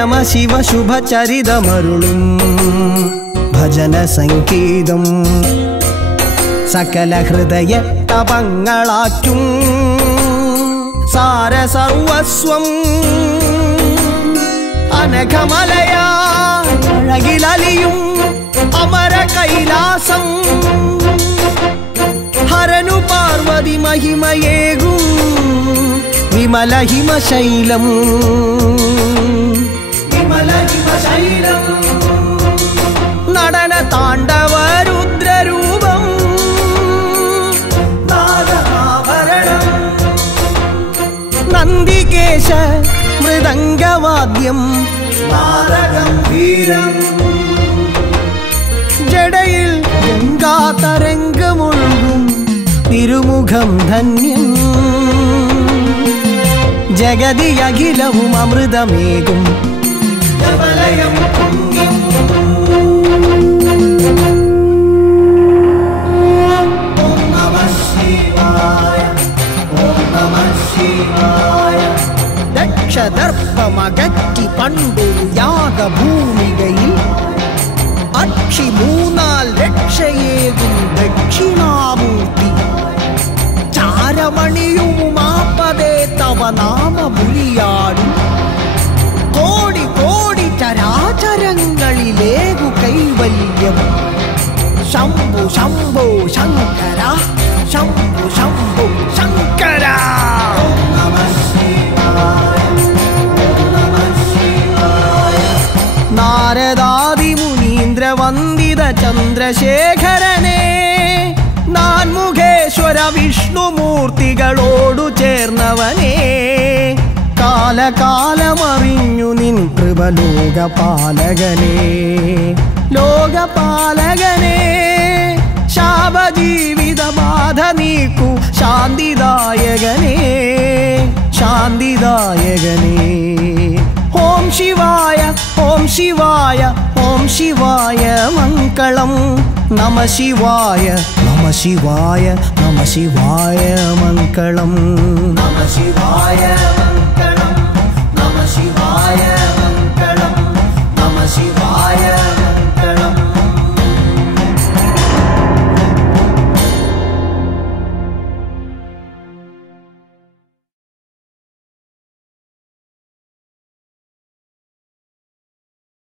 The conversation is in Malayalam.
പരമശിവ ശുഭചരിതമരുളും ഭജന സംഗീതം സകല ഹൃദയ തപങ്ങളാറ്റും സാരസർവസ്വം അനഘമലയാഴകിലലിയും അമര കൈലാസം ഹരനു പാർവതി മഹിമയേകും വിമല ഹിമശൈലം നടന താണ്ഡവ രുദ്രരൂപം നാദാഭരണം നന്ദികേശ മൃദംഗവാദ്യം നാദഗംഭീരം ജടയിൽ ഗംഗാതരംഗമൊഴുകും തിരുമുഖം ധന്യം ജഗതി അഖിലവും അമൃതമേകും ജപലയം പുണ്യം ഓം നമഃ ശിവായ ഓം നമഃ ശിവായ ദക്ഷദർപ്പമകറ്റി പണ്ടു യാഗഭൂമികയിൽ അക്ഷി മൂന്നാൽ രക്ഷയേകും ദക്ഷിണാമൂർത്തി ചാരമണിയും മാപദേ തവ നാമമുലിയാടും കോടി കോടി ചരാചരങ്ങളിലേകു കൈവല്യം ശംഭു ശംഭോ ശങ്കര ശംഭു ശംഭു ശങ്കര ഓം നമഃ ശിവായ ഓം നമഃ ശിവായ നാരദാദി മുനീന്ദ്ര വന്ദിത ചന്ദ്രശേഖരനെ നാൻമുഖേശ്വര വിഷ്ണുമൂർത്തികളോടു ചേർന്നവനേ കാലകാലമറിഞ്ഞു നിൻ കൃപ ലോകപാലകനേ ലോകപാലകനേ ശാപജീവിത ബാധ നീക്കൂ ശാന്തിദായകനേ ശാന്തിദായകനേ ഓം ശിവായ ഓം ശിവായ ഓം ശിവായ മംഗളം നമ ശിവായ നമ ശിവായ നമ ശിവായ മംഗളം നമ ശിവായ